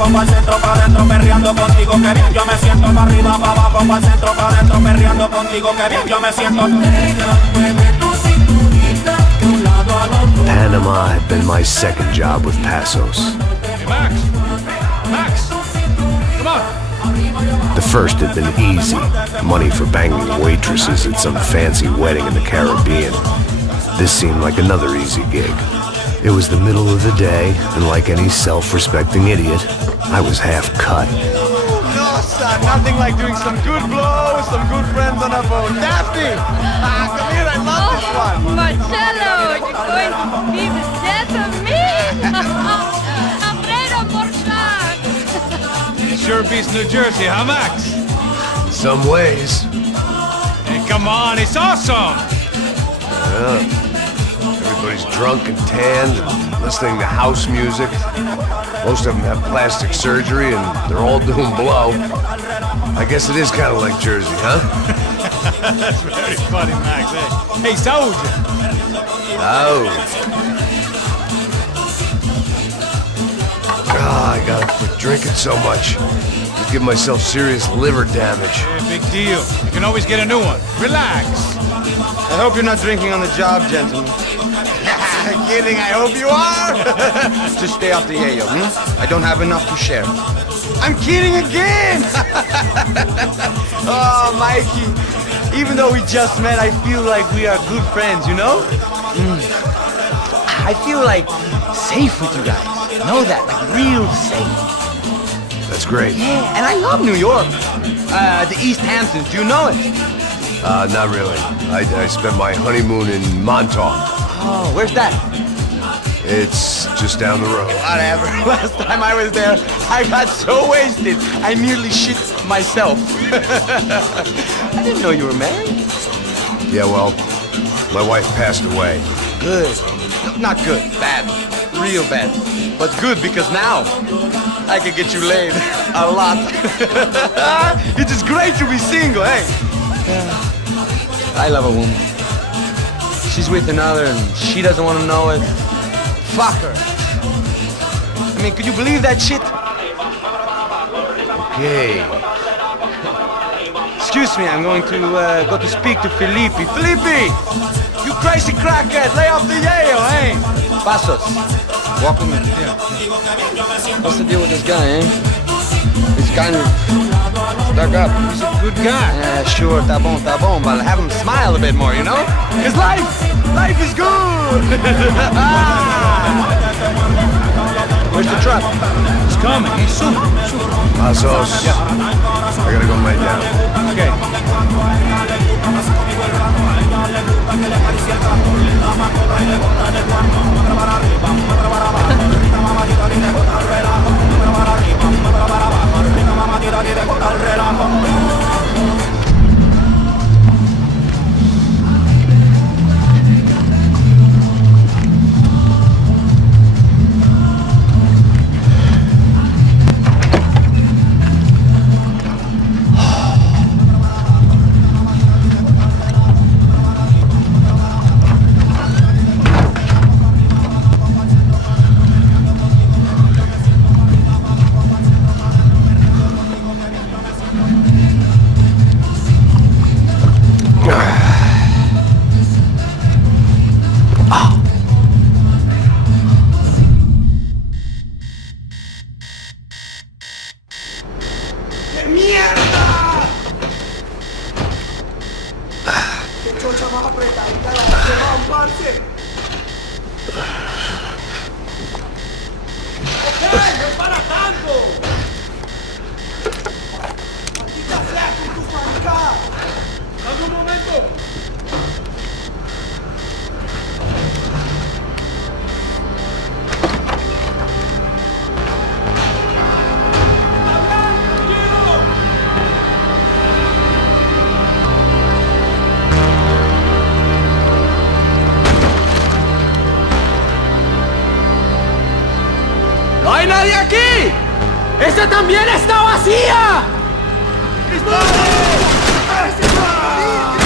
abajo, pa'l centro, pa' adentro, perreando contigo, que bien yo me siento. Pa' arriba, pa' abajo, pa'l centro, pa' adentro, perreando contigo, que bien yo me siento. Panama had been my second job with Passos. Hey, Max! Max! Come on! The first had been easy, money for banging waitresses at some fancy wedding in the Caribbean. This seemed like another easy gig. It was the middle of the day, and like any self-respecting idiot, I was half cut. No, son, nothing like doing some good blow with some good friends on a boat. Daphne! Come here, I love this one. Marcello, you're going to be the death of me? Alfredo Borchardt! It sure beats New Jersey, huh, Max? Some ways. Hey, come on, it's awesome! Yeah. Everybody's drunk and tanned and listening to house music. Most of them have plastic surgery and they're all doing blow. I guess it is kind of like Jersey, huh? That's very funny, Max. Hey, soldier! Oh. God, I gotta quit drinking so much. Could give myself serious liver damage. Yeah, big deal. You can always get a new one. Relax. I hope you're not drinking on the job, gentlemen. Kidding, I hope you are. Just stay off the yayo, I don't have enough to share. I'm kidding again! Oh, Mikey. Even though we just met, I feel like we are good friends, you know? I feel like safe with you guys. Know that? Like real safe. That's great. Yeah, and I love New York. The East Hamptons, do you know it? Not really. I spent my honeymoon in Montauk. Oh, where's that? It's just down the road. Whatever. Last time I was there, I got so wasted, I nearly shit myself. I didn't know you were married. Yeah, well, my wife passed away. Good. Not good. Bad. Real bad. But good because now I can get you laid a lot. It is great to be single, hey? I love a woman. She's with another and she doesn't want to know it. Fuck her. I mean, could you believe that shit? Okay. Excuse me, I'm going to go to speak to Felipe. Felipe! You crazy crackhead, lay off the yayo, hey? Passos, walk with me. Yeah. What's the deal with this guy, eh? He's kind of stuck up. He's a good guy. Yeah, sure, tá bom, but have him smile a bit more, you know? Cause life is good! Where's the truck? It's coming. He's soon. Passos. Yeah. I gotta go lay down. Okay. ¡No hay nadie aquí! ¡Esa también está vacía!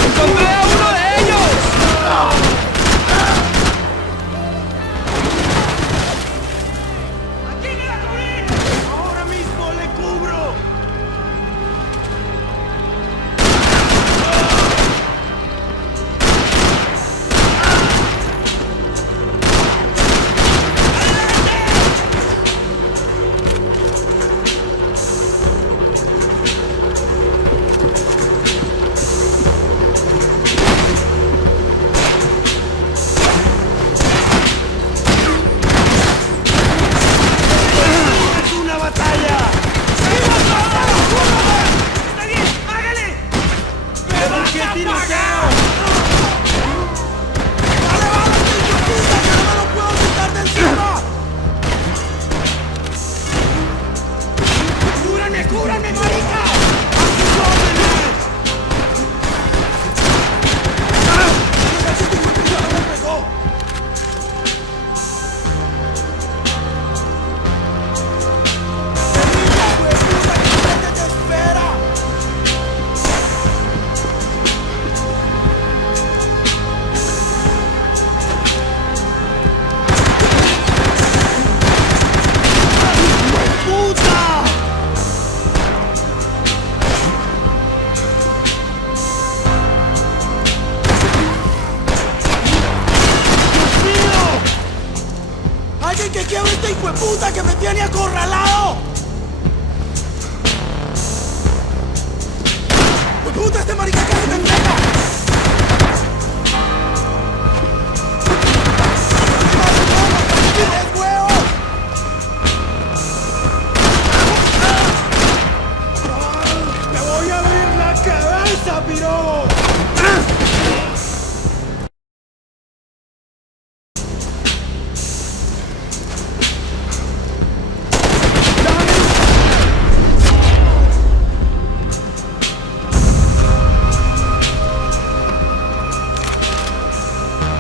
¡Encontré a uno de ellos! ¡A quién era cubrir! ¡Ahora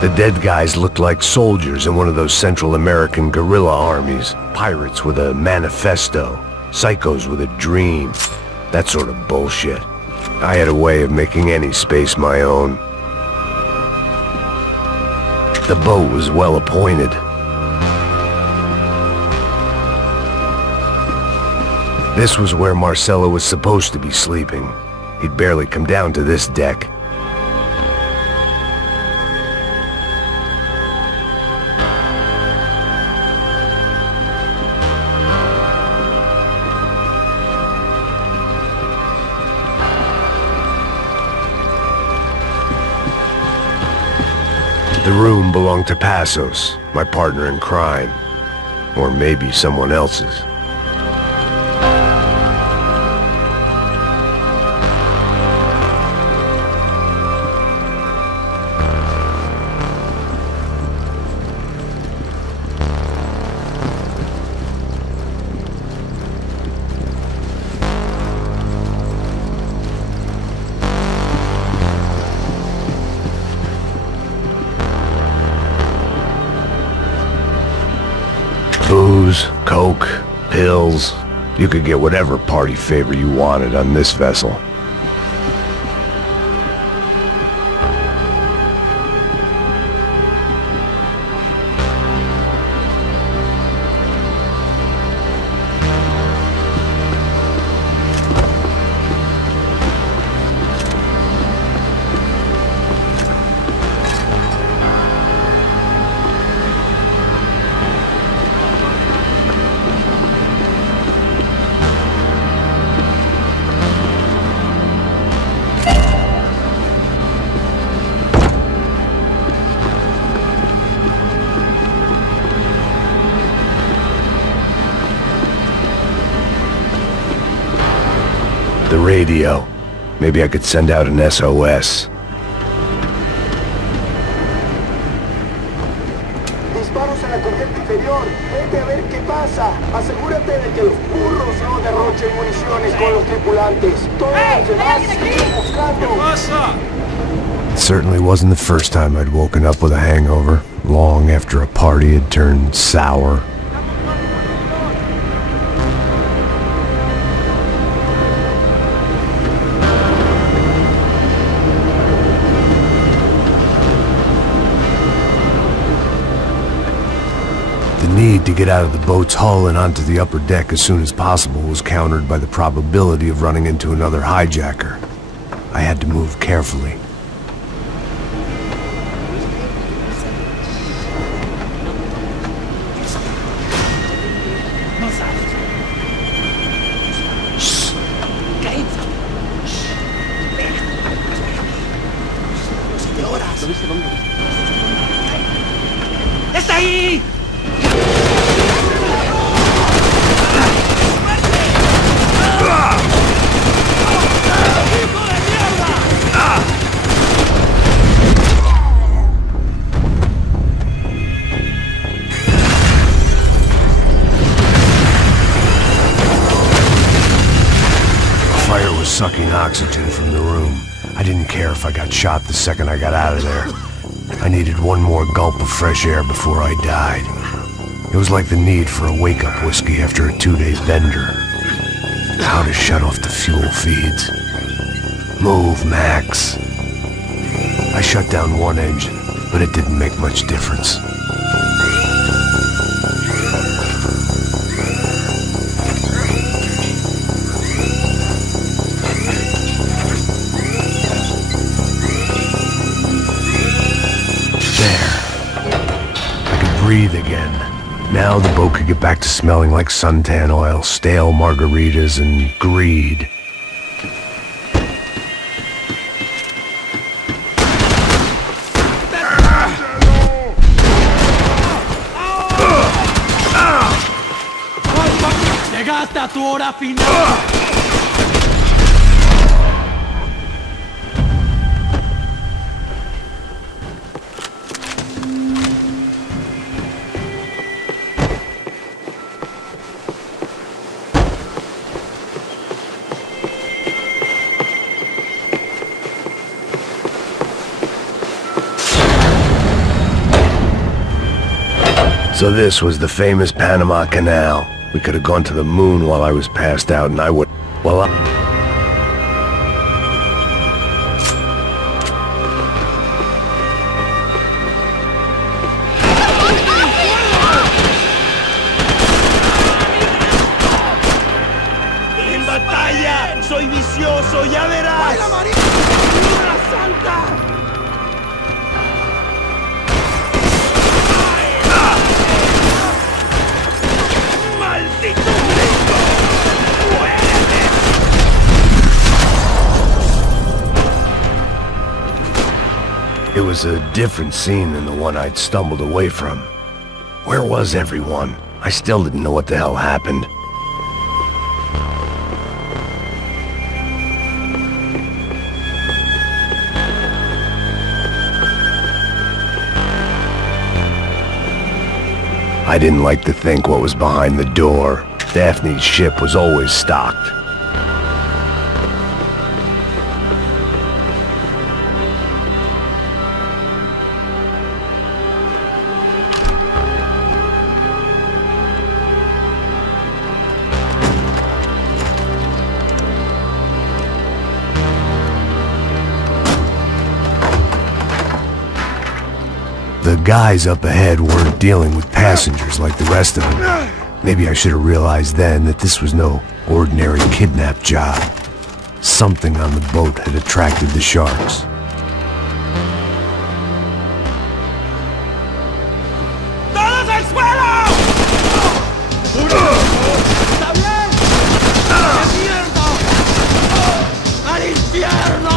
The dead guys looked like soldiers in one of those Central American guerrilla armies. Pirates with a manifesto. Psychos with a dream. That sort of bullshit. I had a way of making any space my own. The boat was well appointed. This was where Marcelo was supposed to be sleeping. He'd barely come down to this deck. The room belonged to Passos, my partner in crime. Or maybe someone else's. Booze, coke, pills. You could get whatever party favor you wanted on this vessel. The radio. Maybe I could send out an SOS. Disparos en la cubierta inferior. Vete a ver qué pasa. Asegúrate de que los burros no derrochen municiones con los tripulantes. Todos los demás siguen buscando. It certainly wasn't the first time I'd woken up with a hangover, long after a party had turned sour. The need to get out of the boat's hull and onto the upper deck as soon as possible was countered by the probability of running into another hijacker. I had to move carefully. ¡Está ahí! Fire was sucking oxygen from the room. I didn't care if I got shot the second I got out of there. I needed one more gulp of fresh air before I died. It was like the need for a wake-up whiskey after a 2-day bender. How to shut off the fuel feeds. Move, Max. I shut down one engine, but it didn't make much difference. Breathe again. Now the boat could get back to smelling like suntan oil, stale margaritas, and greed. ¡Llegaste a tu hora final! So this was the famous Panama Canal. We could have gone to the moon while I was passed out, and I would... Well, ¡En batalla! ¡Soy vicioso! ¡Ya verás! ¡Luna santa! ¡Maldito gringo! ¡Muérete! it was a different scene than the one I'd stumbled away from. Where was everyone? I still didn't know what the hell happened. I didn't like to think what was behind the door. Daphne's ship was always stocked. The guys up ahead weren't dealing with passengers like the rest of them. Maybe I should have realized then that this was no ordinary kidnap job. Something on the boat had attracted the sharks. ¡Todos al suelo! ¡Está bien! ¡Qué mierda! ¡Al infierno!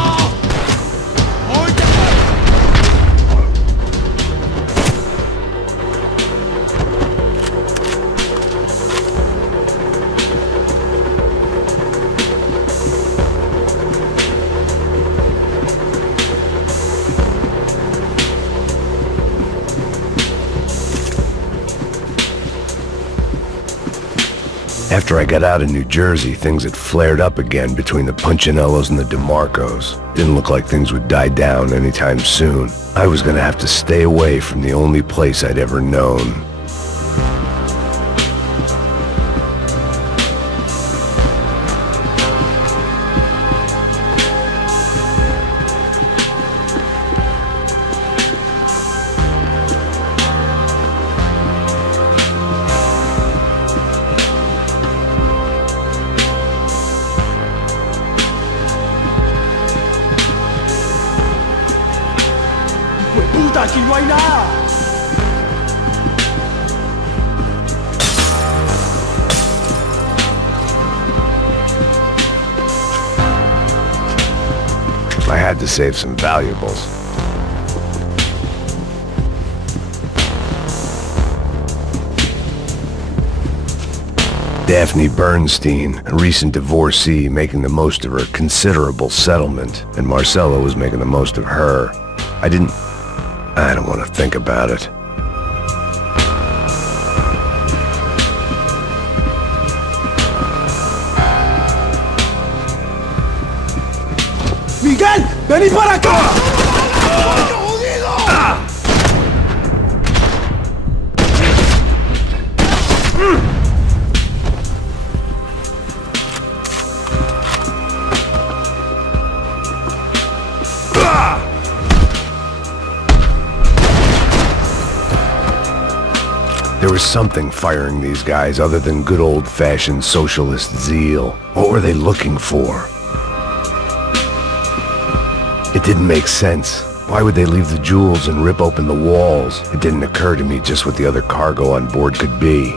After I got out of New Jersey, things had flared up again between the Punchinellos and the DeMarcos. Didn't look like things would die down anytime soon. I was gonna have to stay away from the only place I'd ever known. ¡Puta, aquí no hay nada! I had to save some valuables. Daphne Bernstein, a recent divorcee, making the most of her considerable settlement, and Marcella was making the most of her. I don't want to think about it. ¡Miguel! ¡Vení para acá! There was something firing these guys other than good old-fashioned socialist zeal. What were they looking for? It didn't make sense. Why would they leave the jewels and rip open the walls? It didn't occur to me just what the other cargo on board could be.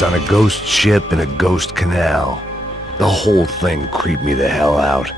was on a ghost ship in a ghost canal. The whole thing creeped me the hell out.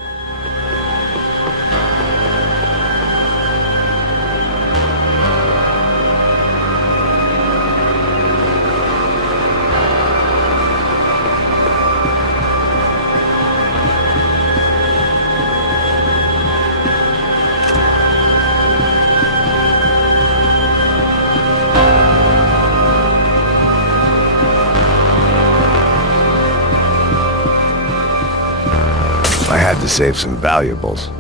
I had to save some valuables.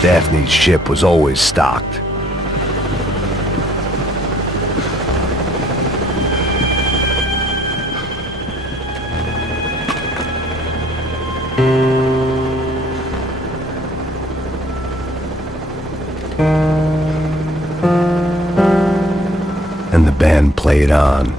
Daphne's ship was always stocked. And the band played on.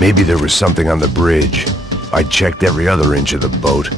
Maybe there was something on the bridge. I checked every other inch of the boat.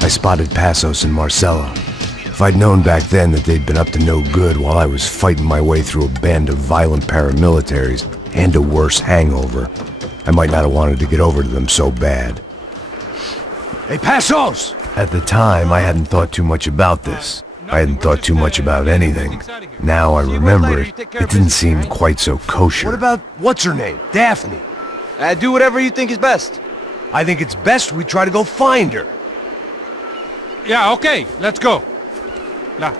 I spotted Passos and Marcelo. If I'd known back then that they'd been up to no good while I was fighting my way through a band of violent paramilitaries and a worse hangover, I might not have wanted to get over to them so bad. Hey, Passos! At the time, I hadn't thought too much about this. I hadn't thought too much about anything. Now I remember it, it didn't seem quite so kosher. What about, what's her name? Daphne. Do whatever you think is best. I think it's best we try to go find her. Yeah, okay, let's go. La.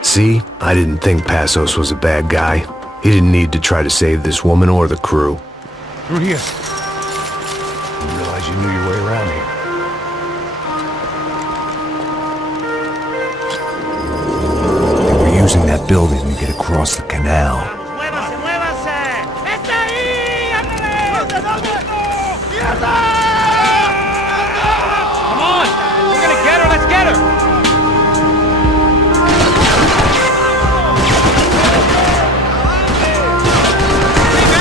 See? I didn't think Passos was a bad guy. He didn't need to try to save this woman or the crew. Through here. Didn't realize you knew your way around here. They were using that building to get across the canal. ¡Muévanse, muévanse! ¡Está ahí! ¡Mierda! Come on! We're gonna get her, let's get her!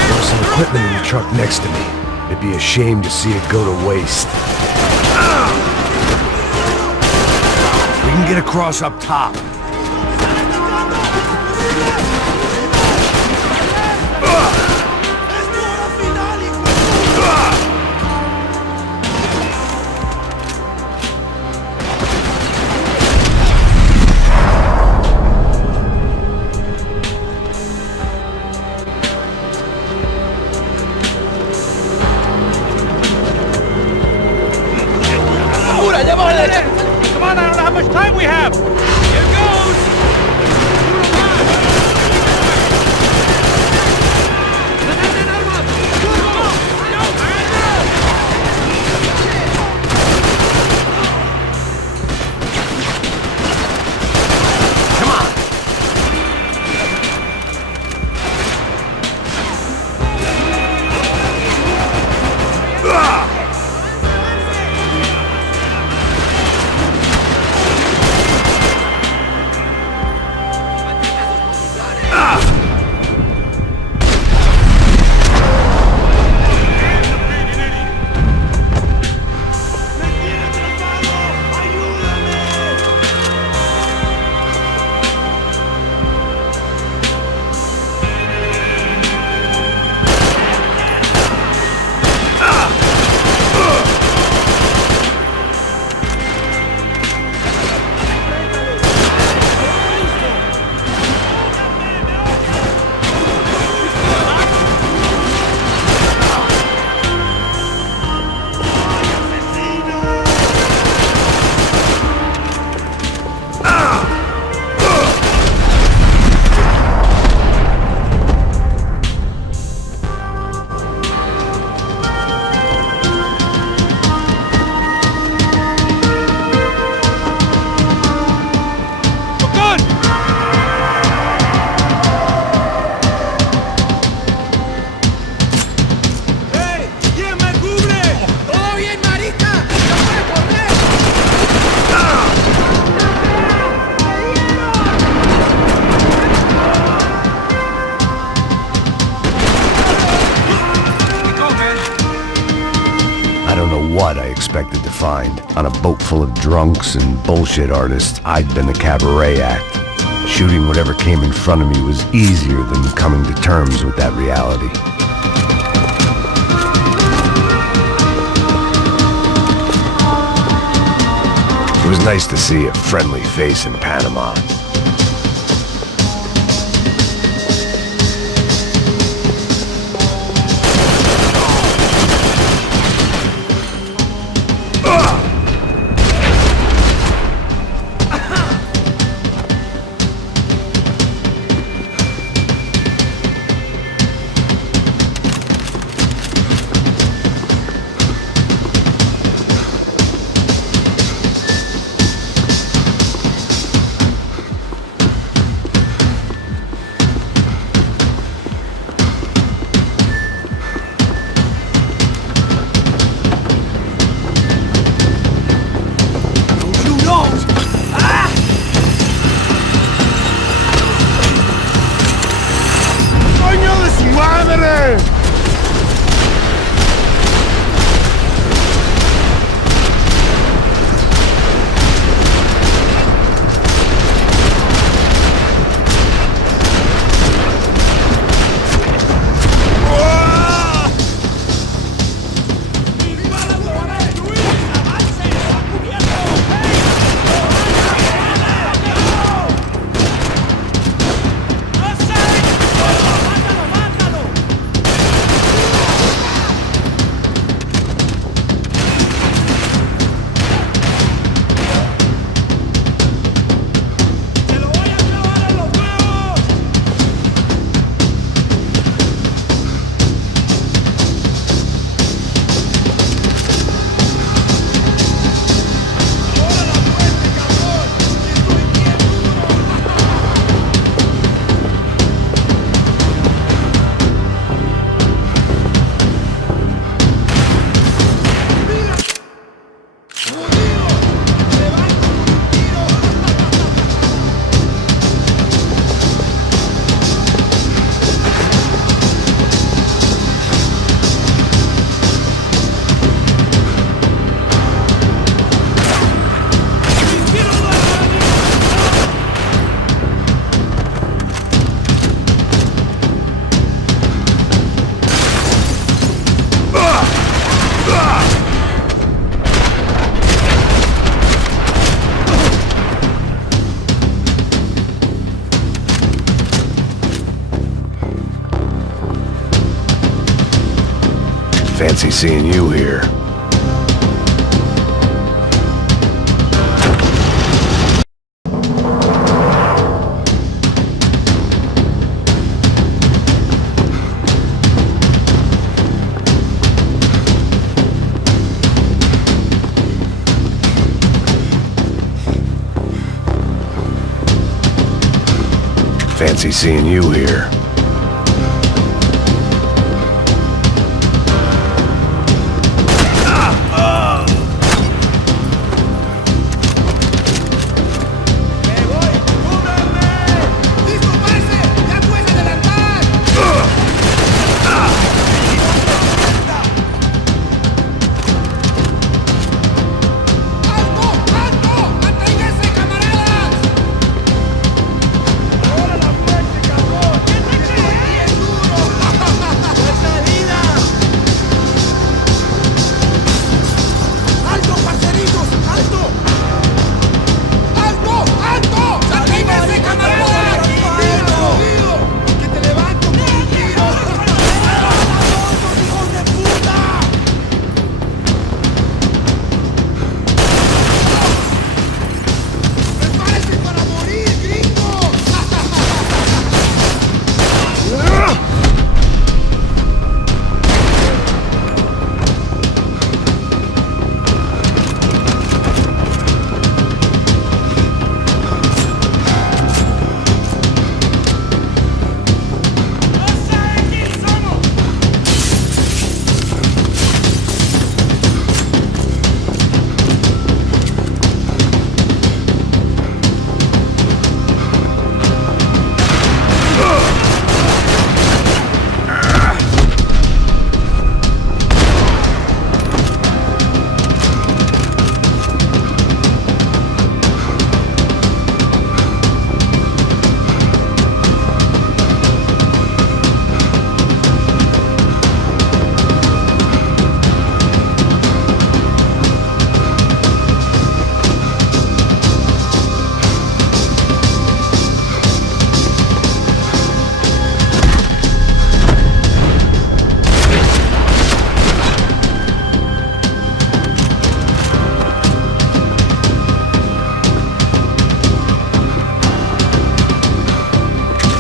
There's some equipment in the truck next to me. It'd be a shame to see it go to waste. We can get across up top. Come on, I don't know how much time we have! Here goes! What I expected to find. On a boat full of drunks and bullshit artists, I'd been the cabaret act. Shooting whatever came in front of me was easier than coming to terms with that reality. It was nice to see a friendly face in Panama. Fancy seeing you here. Fancy seeing you here.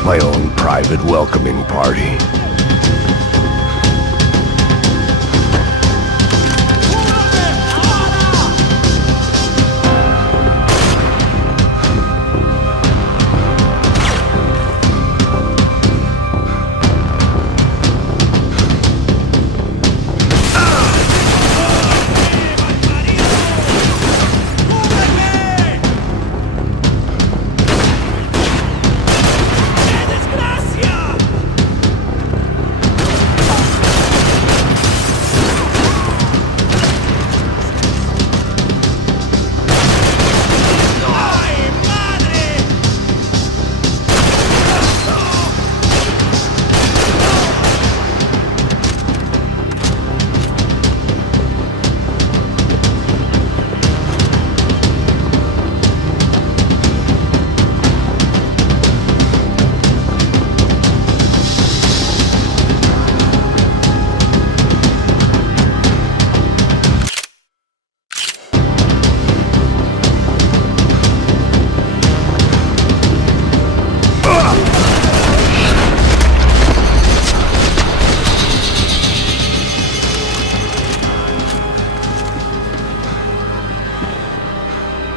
My own private welcoming party.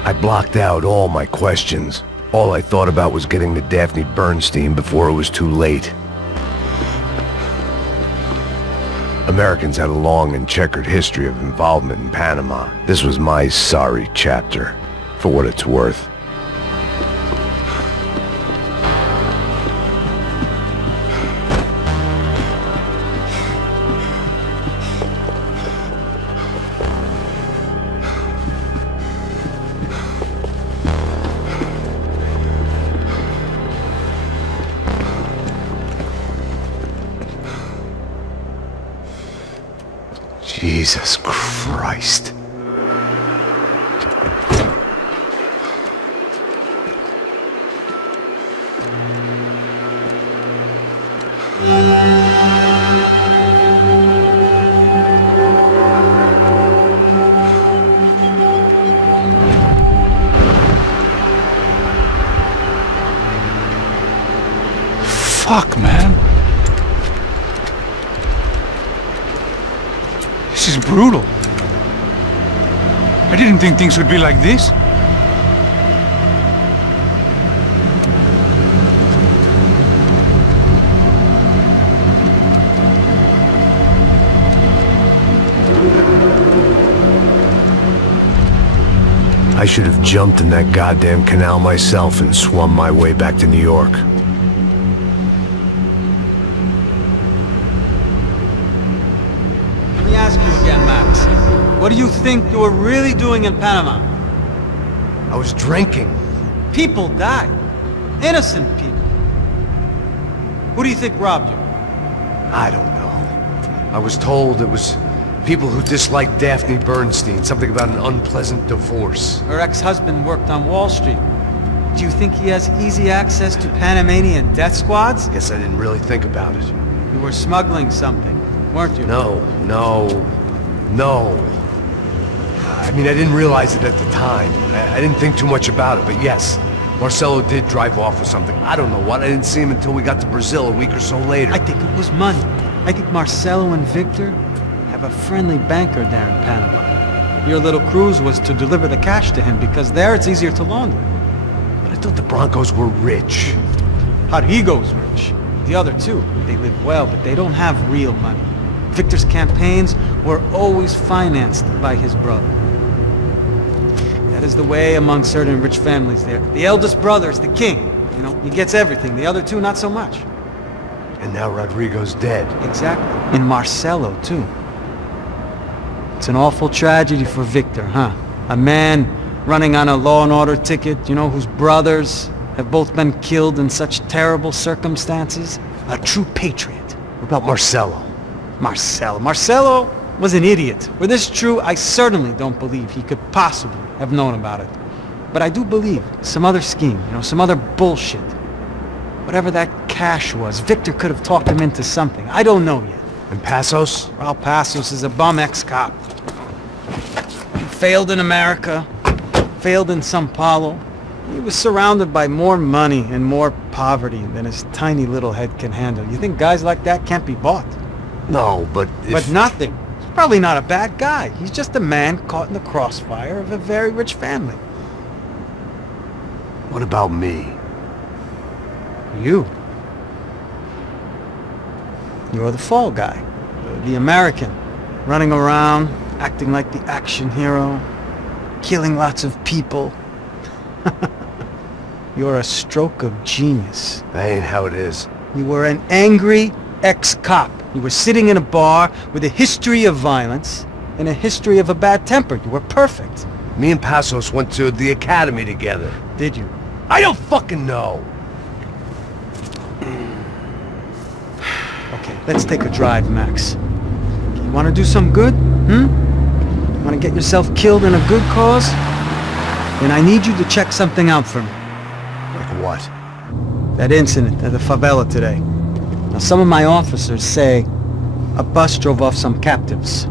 I blocked out all my questions. All I thought about was getting to Daphne Bernstein before it was too late. Americans had a long and checkered history of involvement in Panama. This was my sorry chapter, for what it's worth. Jesus Christ. I didn't think things would be like this. I should have jumped in that goddamn canal myself and swum my way back to New York. Let me ask you again, Max. What do you think you were really doing in Panama? I was drinking. People died. Innocent people. Who do you think robbed you? I don't know. I was told it was people who disliked Daphne Bernstein, something about an unpleasant divorce. Her ex-husband worked on Wall Street. Do you think he has easy access to Panamanian death squads? Guess I didn't really think about it. You were smuggling something, weren't you? No. I mean, I didn't realize it at the time. I didn't think too much about it, but yes, Marcelo did drive off with something. I don't know what. I didn't see him until we got to Brazil a week or so later. I think it was money. I think Marcelo and Victor have a friendly banker there in Panama. Your little cruise was to deliver the cash to him because there it's easier to launder. But I thought the Broncos were rich. Rodrigo's rich. The other two, they live well, but they don't have real money. Victor's campaigns were always financed by his brother. That is the way among certain rich families there. The eldest brother is the king. You know, he gets everything. The other two, not so much. And now Rodrigo's dead. Exactly. And Marcelo, too. It's an awful tragedy for Victor, huh? A man running on a law and order ticket, you know, whose brothers have both been killed in such terrible circumstances. A true patriot. What about Marcelo? Marcelo was an idiot. Were this true, I certainly don't believe he could possibly have known about it. But I do believe some other scheme, you know, some other bullshit. Whatever that cash was, Victor could have talked him into something. I don't know yet. And Passos? Well, Passos is a bum ex-cop. He failed in America, failed in Sao Paulo. He was surrounded by more money and more poverty than his tiny little head can handle. You think guys like that can't be bought? No, but But nothing. He's probably not a bad guy. He's just a man caught in the crossfire of a very rich family. What about me? You. You're the fall guy. The American. Running around, acting like the action hero. Killing lots of people. You're a stroke of genius. That ain't how it is. You were an angry ex-cop. You were sitting in a bar with a history of violence and a history of a bad temper. You were perfect. Me and Passos went to the academy together. Did you? I don't fucking know. Okay, let's take a drive, Max. You want to do some good? Want to get yourself killed in a good cause? Then I need you to check something out for me. Like what? That incident at the favela today. Now, some of my officers say a bus drove off some captives.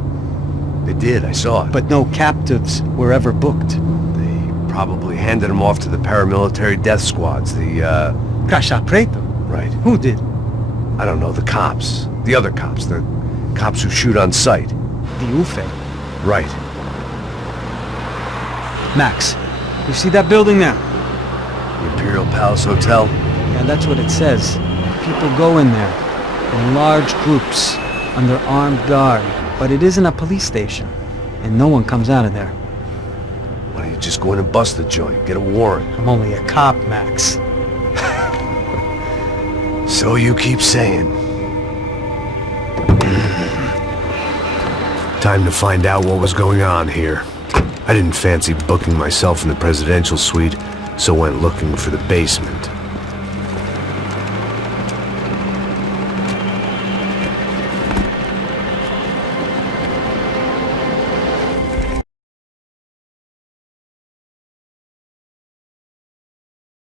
They did, I saw it. But no captives were ever booked. They probably handed them off to the paramilitary death squads, Caixa Preto? Right. Who did? I don't know, the cops. The other cops. The cops who shoot on sight. The UFE. Right. Max, you see that building there? The Imperial Palace Hotel? Yeah, that's what it says. People go in there in large groups under armed guard, but it isn't a police station, and no one comes out of there. Why don't you just go in and bust the joint, get a warrant? I'm only a cop, Max. So you keep saying. Time to find out what was going on here. I didn't fancy booking myself in the presidential suite, so went looking for the basement.